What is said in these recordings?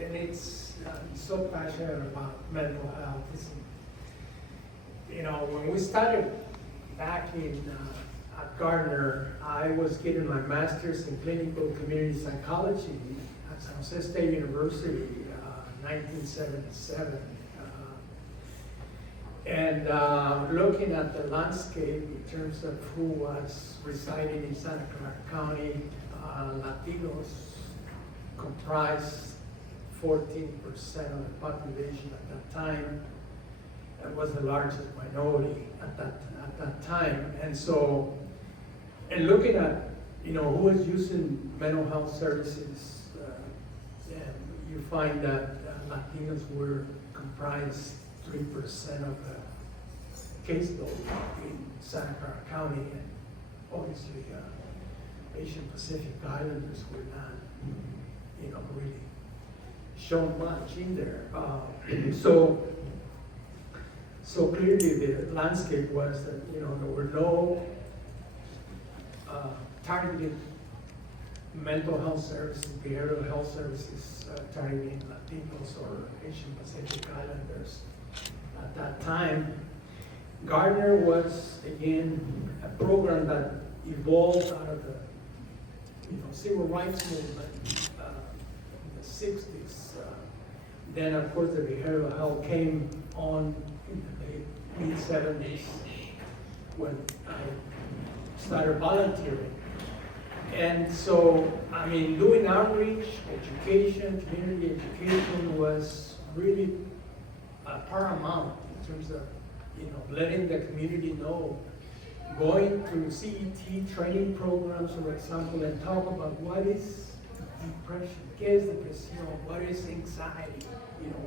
and it's so passionate about mental health. You know, when we started back in at Gardner, I was getting my master's in clinical community psychology at San Jose State University, 1977. And looking at the landscape in terms of who was residing in Santa Clara County, Latinos comprised 14% of the population at that time. That was the largest minority at that time. And so, and looking at, you know, who is using mental health services, and you find that Latinos were comprised 3% of the caseload in Santa Clara County, and obviously Asian Pacific Islanders were not, you know, really shown much in there. So clearly the landscape was that, you know, there were no targeted mental health services, behavioral health services targeting Latinos or Asian Pacific Islanders at that time. Gardner was, again, a program that evolved out of the, you know, civil rights movement in the 60s. Then, of course, the behavioral health came on in the mid-70s when I started volunteering. And so, I mean, doing outreach, education, community education was really paramount in terms of, you know, letting the community know, going to CET training programs, for example, and talk about what is depression, ¿qué es depresión, what is anxiety, you know,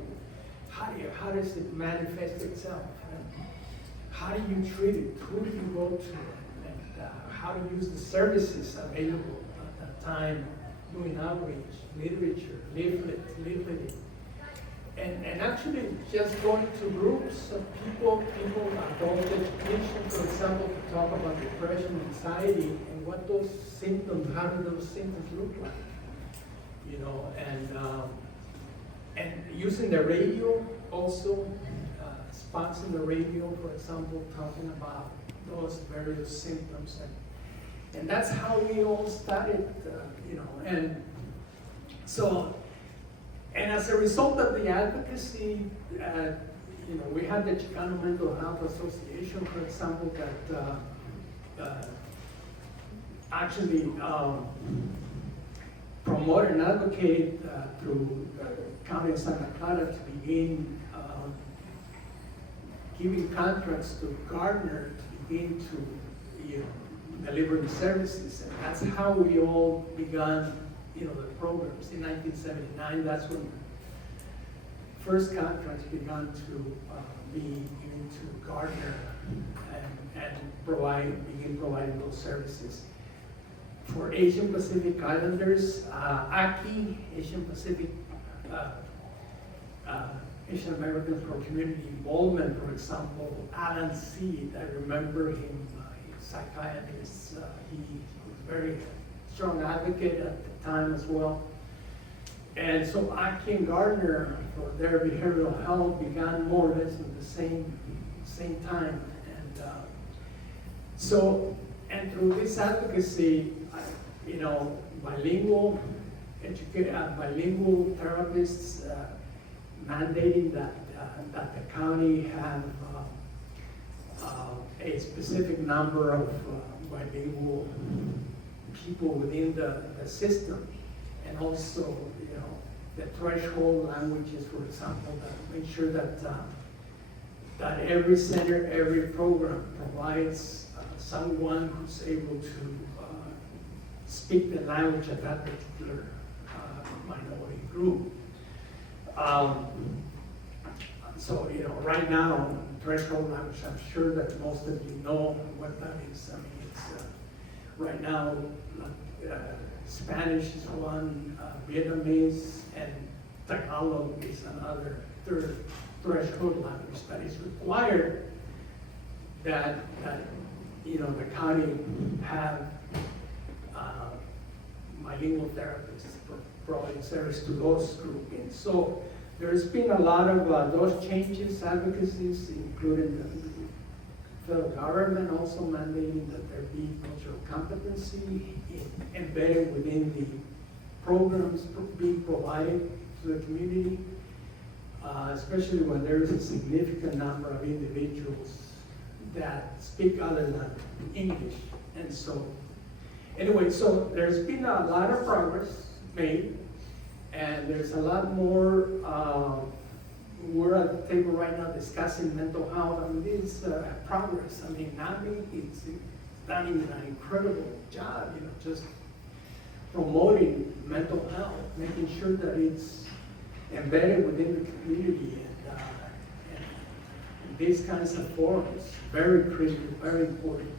how does it manifest itself, and how do you treat it, who do you go to, and how to use the services available at that time, doing outreach, literature, leafleting. And actually just going to groups of people, adult education, for example, to talk about depression, anxiety, and what those symptoms, how do those symptoms look like, you know, and using the radio also, spots in the radio, for example, talking about those various symptoms, and that's how we all started, you know, and so. And as a result of the advocacy, you know, we had the Chicano Mental Health Association, for example, that actually promote and advocate through County of Santa Clara to begin giving contracts to Gardner to begin to, you know, delivering services. And that's how we all began, you know, the programs. In 1979, that's when first contracts began to be given to Gardner and begin providing those services. For Asian Pacific Islanders, ACI, Asian Pacific, Asian Americans for Community Involvement, for example, Alan Seed, I remember him, he's a psychiatrist, he was very strong advocate at the time as well. And so ACI and Gardner, for their behavioral health, began more or less at the same time. And and through this advocacy, you know, bilingual therapists mandating that the county have a specific number of bilingual people within the system, and also, you know, the threshold languages, for example, that make sure that that every center, every program provides someone who's able to speak the language of that particular minority group. So, you know, right now, threshold language, I'm sure that most of you know what that is. I mean, it's right now, Spanish is one, Vietnamese, and Tagalog is another third threshold language that is required that you know, the county have bilingual therapists providing service to those groupings. So there's been a lot of those changes, advocacies, including the federal government also mandating that there be cultural competency embedded within the programs being provided to the community, especially when there is a significant number of individuals that speak other than English. And so, anyway, so there's been a lot of progress made, and there's a lot more. We're at the table right now discussing mental health. I mean, this progress. I mean, NAMI, it's done an incredible job, you know, just promoting mental health, making sure that it's embedded within the community, and these kinds of forums, very critical, very important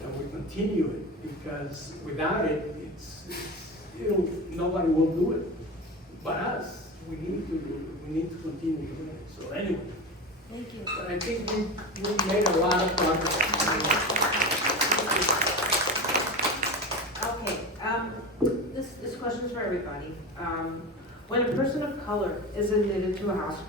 that we continue it, because without it, nobody will do it but us. We need to do it. We need to continue doing it. So anyway. Thank you. But I think we made a lot of progress. Okay, this question is for everybody. When a person of color is admitted to a hospital,